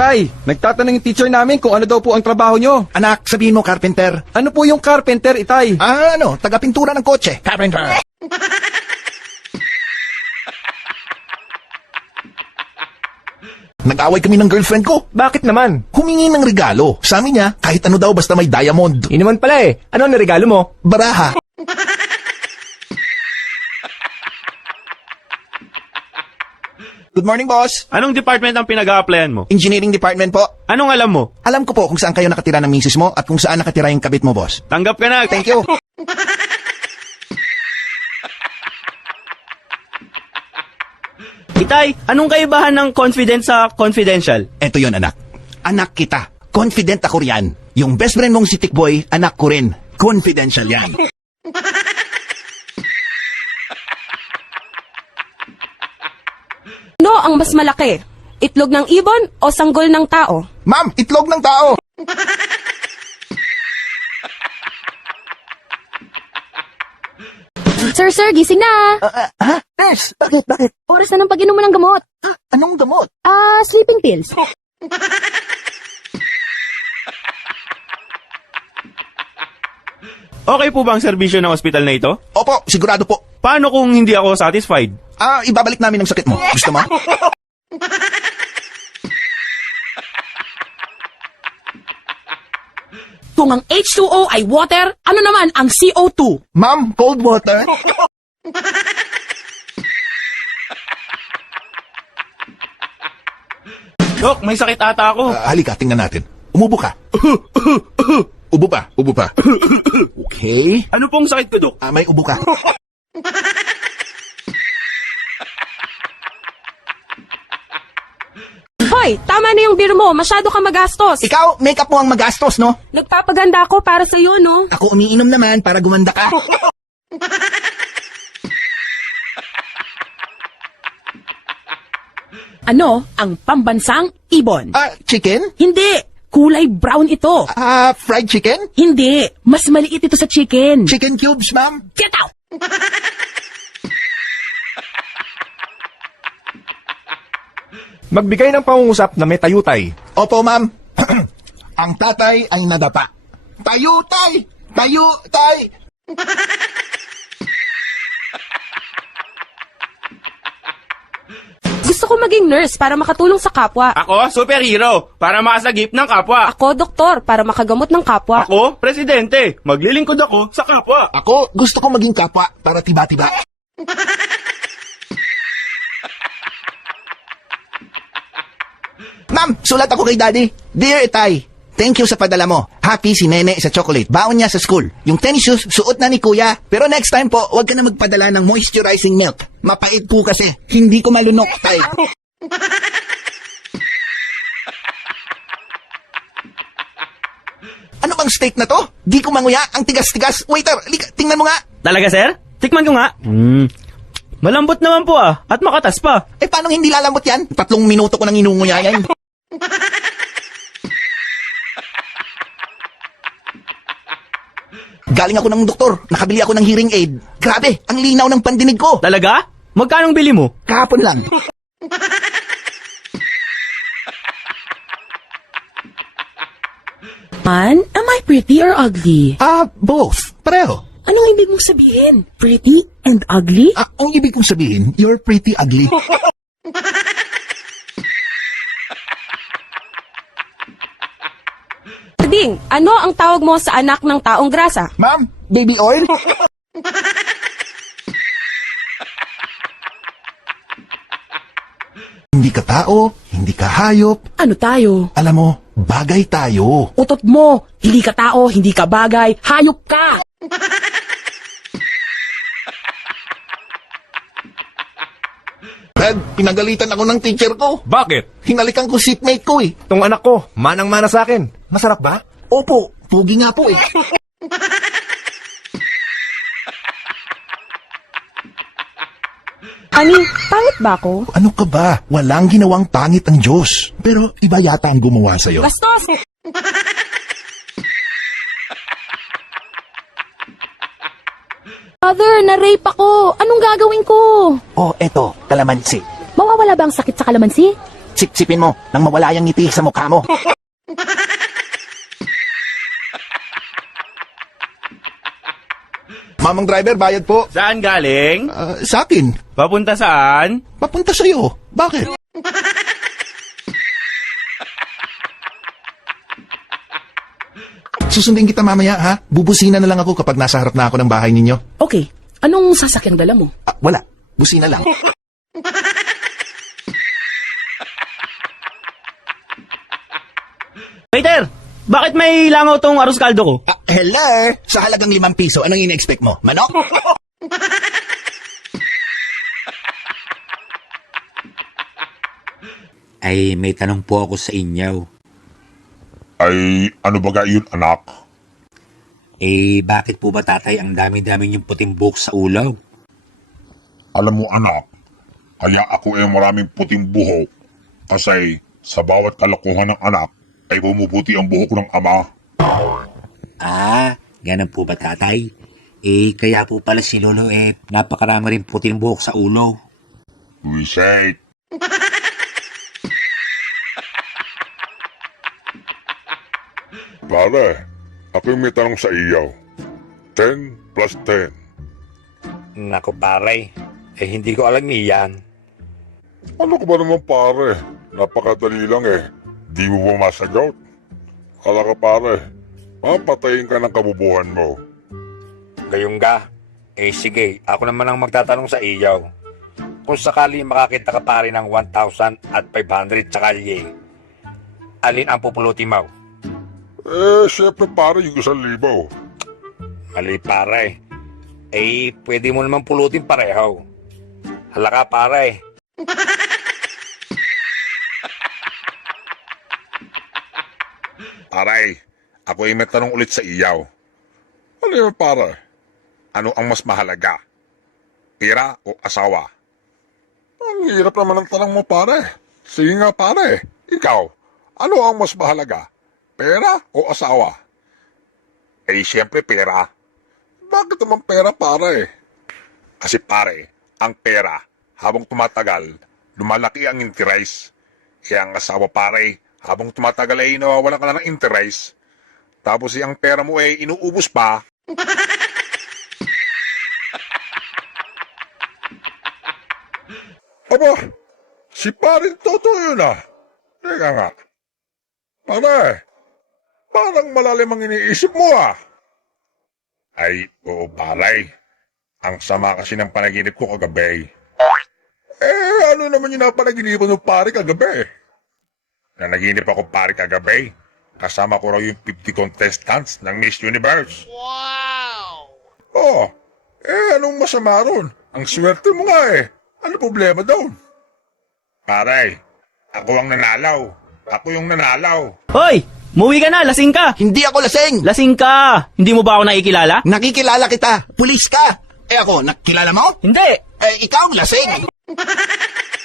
Tay, nagtatanong yung teacher namin kung ano daw po ang trabaho nyo. Anak, sabihin mo, carpenter. Ano po yung carpenter, Itay? Ah, ano, taga-pintura ng kotse. Carpenter. Nag-away kami ng girlfriend ko. Bakit naman? Humingi ng regalo. Sabi niya, kahit ano daw basta may diamond. Yun naman pala eh. Ano ang regalo mo? Baraha. Good morning, boss. Anong department ang pinag-a-applyan mo? Engineering department po. Anong alam mo? Alam ko po kung saan kayo nakatira ng misis mo at kung saan nakatira yung kabit mo, boss. Tanggap ka na. Thank you. Itay, anong kaibahan ng confident sa confidential? Eto yon anak. Anak kita. Confident ako riyan. Yung best friend mong si Tikboy, anak ko rin. Confidential yan. Ano ang mas malaki? Itlog ng ibon o sanggol ng tao? Ma'am, itlog ng tao. Sir, sir, gising na! ha? Nurse, bakit, bakit? Oras na ng pag-inom mo ng gamot. Anong gamot? Ah, sleeping pills. Okay po ba ang serbisyo ng ospital na ito? Opo, sigurado po. Paano kung hindi ako satisfied? Ah, ibabalik namin ang sakit mo. Gusto mo? Kung ang H2O ay water, ano naman ang CO2? Ma'am, cold water. Dok, may sakit ata ako. Ah, halika, tingnan natin. Umubo ka. ubo pa, ubo pa. Okay. Ano pong sakit ko, Dok? Ah, may ubo ka. Hoy, tama na yung beer mo. Masyado ka magastos. Ikaw, makeup mo ang magastos, no? Nagpapaganda ako para sa iyo, no? Ako umiinom naman para gumanda ka. Ano ang pambansang ibon? Ah, chicken? Hindi. Kulay brown ito. Ah, fried chicken? Hindi. Mas maliit ito sa chicken. Chicken cubes, ma'am? Get out! Magbigay ng pangungusap na may tayutay. Opo, ma'am. ang tatay ay nadapa. Tayo, tay! Tayo, tay! Gusto ko maging nurse para makatulong sa kapwa. Ako, superhero, para makasagip ng kapwa. Ako, doktor, para makagamot ng kapwa. Ako, presidente, maglilingkod ako sa kapwa. Ako, gusto ko maging kapwa para tiba-tiba. Ma'am, sulat ako kay Daddy. Dear Itay, thank you sa padala mo. Happy si Nene sa chocolate. Baon niya sa school. Yung tennis shoes, suot na ni Kuya. Pero next time po, huwag ka na magpadala ng moisturizing milk. Mapait po kasi. Hindi ko malunok, Tay. ano bang steak na to? Di ko manguya. Ang tigas-tigas. Waiter, lika, tingnan mo nga. Talaga, sir? Tikman ko nga. Hmm. Malambot naman po ah, at makatas pa. Eh, paano hindi lalambot yan? Tatlong minuto ko nang inunguya yan. Galing ako ng doktor. Nakabili ako ng hearing aid. Grabe, ang linaw ng pandinig ko. Talaga? Magkanong bili mo? Kahapon lang. Man, am I pretty or ugly? Ah, both. Pareho. Anong ibig mong sabihin? Pretty and ugly? Ah, ang ibig kong sabihin, you're pretty ugly. Ding, ano ang tawag mo sa anak ng taong grasa? Ma'am, baby oil? hindi ka tao, hindi ka hayop. Ano tayo? Alam mo, bagay tayo. Utot mo, hindi ka tao, hindi ka bagay, hayop ka! Dad, pinagalitan ako ng teacher ko. Bakit? Hinalikan ko seatmate ko eh. Tong anak ko, manang-mana sa akin. Masarap ba? Opo, pugi nga po eh. Ani, pangit ba ako? Ano ka ba? Walang ginawang pangit ang Diyos. Pero iba yata ang gumawa sa'yo. Bastos! Father, na-rape ako. Anong gagawin ko? Oh, eto, kalamansi. Mawawala ba ang sakit sa kalamansi? Sipsipin mo nang mawala yung ngiti sa mukha mo. Mamang driver, bayad po. Saan galing? Ah, sa akin. Papunta saan? Papunta sa'yo. Bakit? Susundin kita mamaya, ha? Bubusina na lang ako kapag nasa harap na ako ng bahay ninyo. Okay, anong sasakyang dala mo? Ah, wala. Busina lang. Waiter! Bakit may langaw tong arroz caldo ko? Ah, hello? Sa halagang limang piso, anong ina-expect mo? Manok? Ay, may tanong po ako sa inyo. Ay, ano ba yun, anak? Eh, bakit po ba tatay ang dami-dami niyong puting buhok sa ulaw? Alam mo, anak, kaya ako ay maraming puting buhok. Kasi sa bawat kalokohan ng anak, ay bumubuti ang buhok ng ama. Ah, ganun po ba tatay? Eh, kaya po pala si Lolo eh, napakarami rin puting buhok sa ulo. Reset. Pare, ako yung may tanong sa iyo. 10 plus 10. Nako pare, eh hindi ko alam iyan. Ano ka ba naman pare? Napakadali lang eh. Di mo ba masagot? Kala ka pare, papatayin ka ng kabubuhan mo. Gayong ga, eh sige, ako naman ang magtatanong sa iyo. Kung sakali makakita ka pare ng 1,000 at 500 sa kalye, alin ang pupulutin mo? Eh, syempre pare yung isang libaw. Mali pare. Eh, pwede mo naman pulutin pareho. Halaka pare. Aray, ako ay may tanong ulit sa iyaw. Ano yun, pare? Ano ang mas mahalaga? Pera o asawa? Ang hirap naman ang tanong mo, pare. Sige nga, pare. Ikaw, ano ang mas mahalaga? Pera o asawa? Eh, siyempre pera. Bakit naman pera, pare? Kasi pare, ang pera, habang tumatagal, lumalaki ang interest. Kaya ang asawa, pare, habang tumatagal ay nawawala ka na ng interest. Tapos yung pera mo ay inuubos pa. Aba, si parin Toto yun ah. Teka nga. Pare, parang malalim ang iniisip mo ah. Ay, oo pare. Ang sama kasi ng panaginip ko kagabi. Eh, ano naman yung napanaginipan ng pare kagabi? Nanaginip ako pare kagabi. Kasama ko raw yung 50 contestants ng Miss Universe. Wow! Oh, eh anong masama ron? Ang swerte mo nga eh. Ano problema doon? Pare, ako ang nanalaw. Ako yung nanalaw. Hoy! Muwi ka na! Lasing ka! Hindi ako lasing! Lasing ka! Hindi mo ba ako nakikilala? Nakikilala kita. Pulis ka. Eh ako, nakilala mo? Hindi! Eh, ikaw ang lasing.